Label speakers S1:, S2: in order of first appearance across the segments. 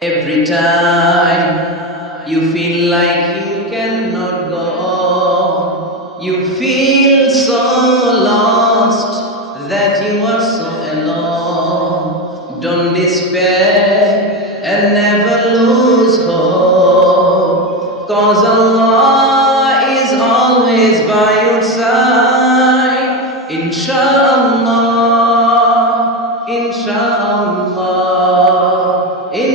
S1: Every time you feel like you cannot go you feel so lost that you are so alone. Don't despair and never lose hope, cause Allah is always by your side. Inshallah, inshallah,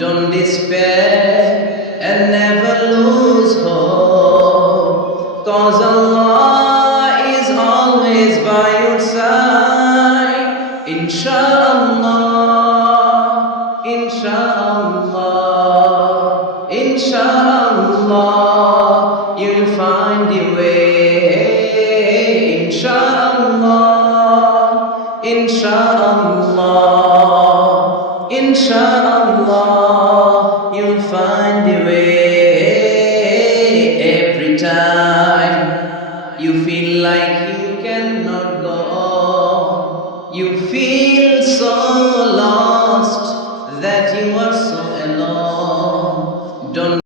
S1: Don't despair and never lose hope, cause Allah is always by your side. Inshallah, inshallah, inshallah, you'll find your way. Inshallah, inshallah, inshallah, find your way. Every time you feel like you cannot go you feel